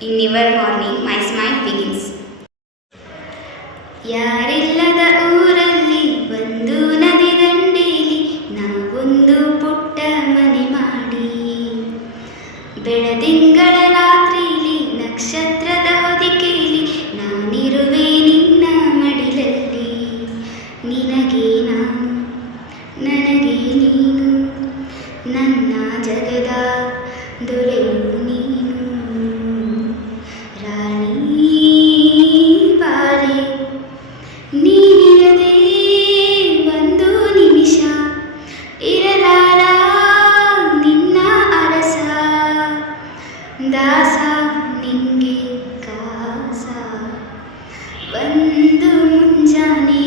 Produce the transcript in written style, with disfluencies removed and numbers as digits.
In your morning, my smile begins. ಯಾರಿಲ್ಲದ ಊರಲ್ಲಿ ಒಂದು ನದಿ ದಂಡೇಲಿ ನಾವೊಂದು ಪುಟ್ಟ ಮನೆ ಮಾಡಿ, ಬೆಳದಿಂಗಳ ರಾತ್ರಿಲಿ ನಕ್ಷತ್ರದ ಹೊದಿಕೆಯಲ್ಲಿ ನಾನಿರುವೆ ನಿನ್ನ ಮಡಿಲಲ್ಲಿ. ನಿನಗೆ ನಾನು, ನನಗೆ ನೀನು, ನನ್ನ ಜಗದ ದೊರೆಯು ನೀನು. ರಾಣಿ ಬಾರೆ, ನೀನಿರದೆ ಒಂದು ನಿಮಿಷ ಇರಲಾರ ನಿನ್ನ ಅರಸ. ದಾಸ ನಿಂಗೆ ಕಾಸ, ಒಂದು ಮುಂಜಾನೆ